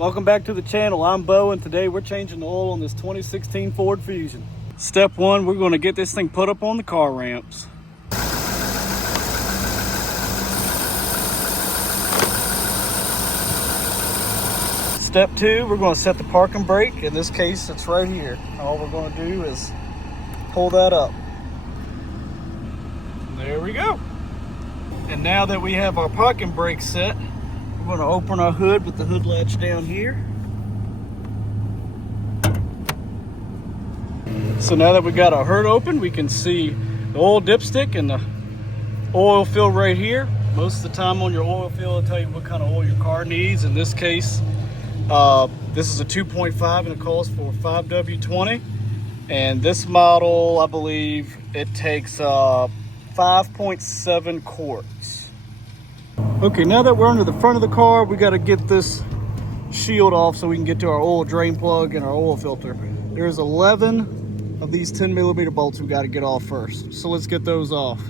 Welcome back to the channel. I'm Bo, and today we're changing the oil on this 2016 Ford Fusion. Step one, we're going to get this thing put up on the car ramps. Step two, we're going to set the parking brake. In this case, it's right here. All we're going to do is pull that up. There we go. And now that we have our parking brake set, we're going to open our hood with the hood latch down here. So now that we got our hood open, we can see the oil dipstick and the oil fill right here. Most of the time on your oil fill, it'll tell you what kind of oil your car needs. In this case, this is a 2.5 and it calls for 5W20. And this model, I believe, it takes 5.7 quarts. Okay, now that we're under the front of the car, we got to get this shield off so we can get to our oil drain plug and our oil filter. There's 11 of these 10mm bolts we got to get off first. So let's get those off.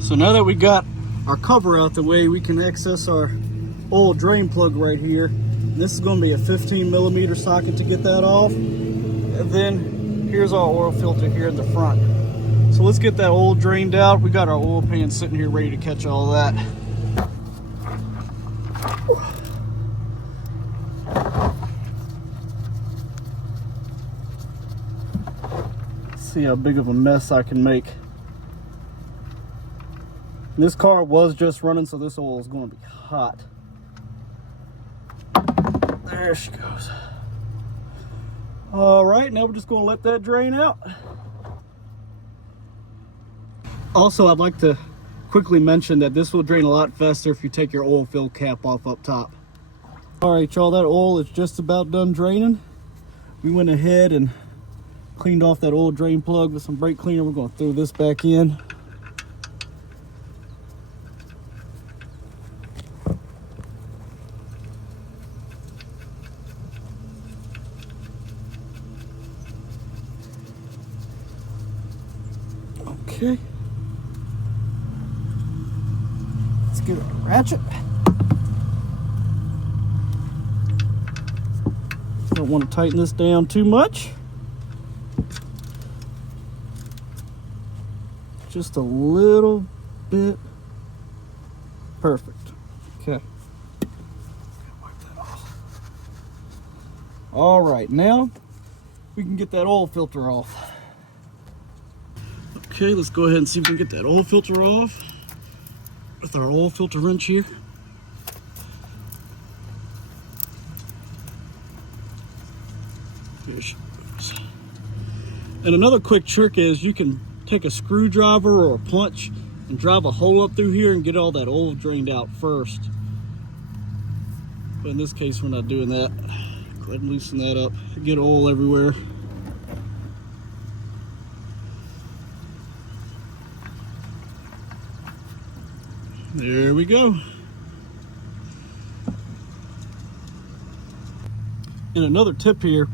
So now that we got our cover out the way, we can access our oil drain plug right here. And this is going to be a 15mm socket to get that off. And then here's our oil filter here in the front. So let's get that oil drained out. We got our oil pan sitting here ready to catch all that. Let's see how big of a mess I can make. This car was just running, so this oil is going to be hot. There she goes. All right, now we're just going to let that drain out. Also, I'd like to quickly mention that this will drain a lot faster if you take your oil fill cap off up top. All right, y'all, that oil is just about done draining. We went ahead and cleaned off that oil drain plug with some brake cleaner. We're going to throw this back in. Okay, let's get a ratchet. Don't want to tighten this down too much. Just a little bit. Perfect. Okay. Wipe that off. All right, now we can get that oil filter off. Okay, let's go ahead and see if we can get that oil filter off with our oil filter wrench here. There she goes. And another quick trick is you can take a screwdriver or a punch and drive a hole up through here and get all that oil drained out first. But in this case, we're not doing that. Go ahead and loosen that up. Get oil everywhere. There we go. And another tip here,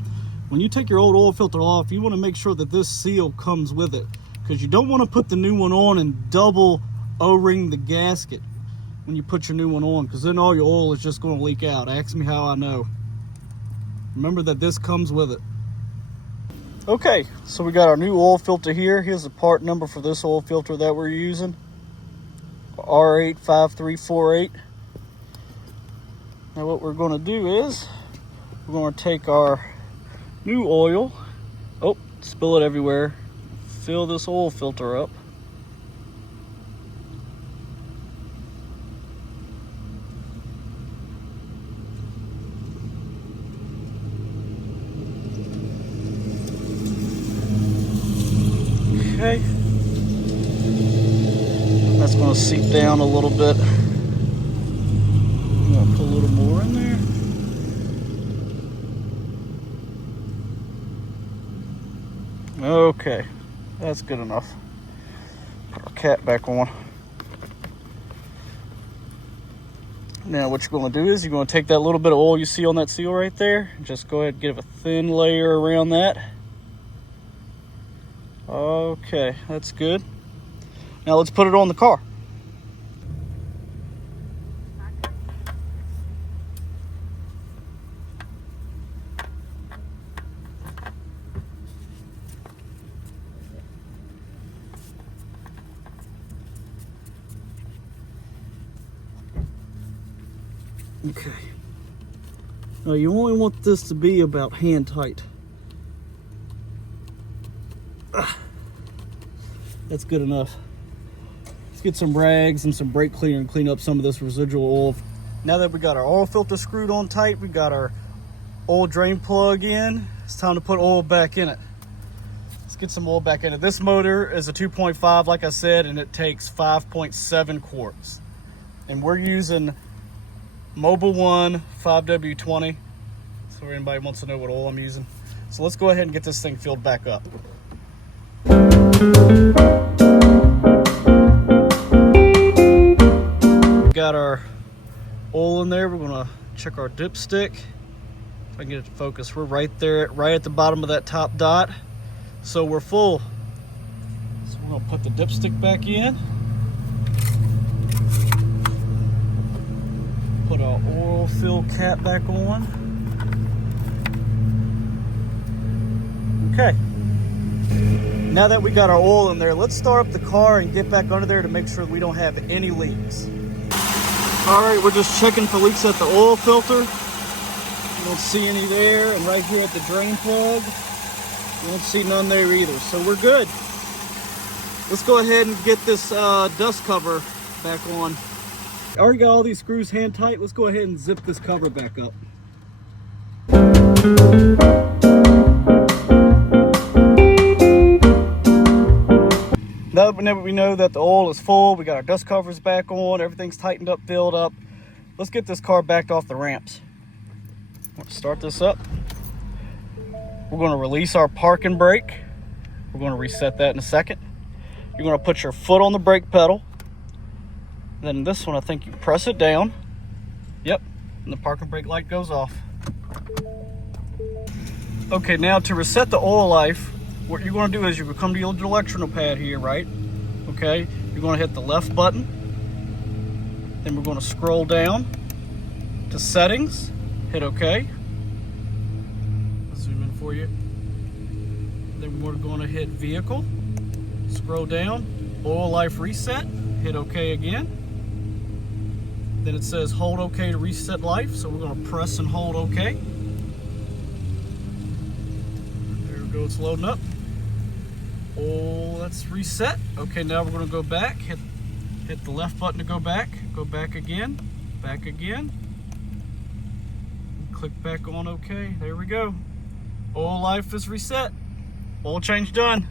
when you take your old oil filter off, you want to make sure that this seal comes with it, because you don't want to put the new one on and double O-ring the gasket when you put your new one on, because then all your oil is just going to leak out. Ask me how I know. Remember that this comes with it. Okay, so we got our new oil filter here. Here's the part number for this oil filter that we're using. R85348. Now what we're going to do is we're going to take our new oil. Oh, Spill it everywhere. Fill this oil filter up. Okay. That's going to seep down a little bit. I'm going to put a little more in there. Okay, that's good enough. Put our cap back on. Now what you're going to do is you're going to take that little bit of oil you see on that seal right there. Just go ahead and give a thin layer around that. Okay, that's good. Now let's put it on the car. Okay. Now you only want this to be about hand tight. That's good enough. Let's get some rags and some brake cleaner and clean up some of this residual oil. Now that we got our oil filter screwed on tight, we got our oil drain plug in, it's time to put oil back in it. Let's get some oil back in it. This motor is a 2.5, like I said, and it takes 5.7 quarts. And we're using Mobil 1 5W20. So if anybody wants to know what oil I'm using. So let's go ahead and get this thing filled back up. Got our oil in there. We're gonna check our dipstick. If I can get it to focus, we're right there, right at the bottom of that top dot. So we're full. So we're gonna put the dipstick back in. Put our oil fill cap back on. Okay. Now that we got our oil in there, let's start up the car and get back under there to make sure we don't have any leaks. All right, we're just checking for leaks at the oil filter. You don't see any there, and right here at the drain plug, you don't see none there either. So we're good. Let's go ahead and get this dust cover back on. I already got all these screws hand tight. Let's go ahead and zip this cover back up. Now that we know that the oil is full, we got our dust covers back on, everything's tightened up, filled up. Let's get this car backed off the ramps. Let's start this up. We're going to release our parking brake. We're going to reset that in a second. You're going to put your foot on the brake pedal. Then this one, I think you press it down. Yep, and the parking brake light goes off. Okay, now to reset the oil life, what you're going to do is you're going to come to your directional pad here, right? Okay, you're going to hit the left button. Then we're going to scroll down to settings, hit OK. I'll zoom in for you. Then we're going to hit vehicle, scroll down, oil life reset, hit OK again. Then it says hold OK to reset life, so we're going to press and hold OK. There we go, it's loading up. Oh, that's reset. Okay, now we're going to go back, hit the left button to go back again, and click back on OK. There we go. Oil life is reset. Oil change done.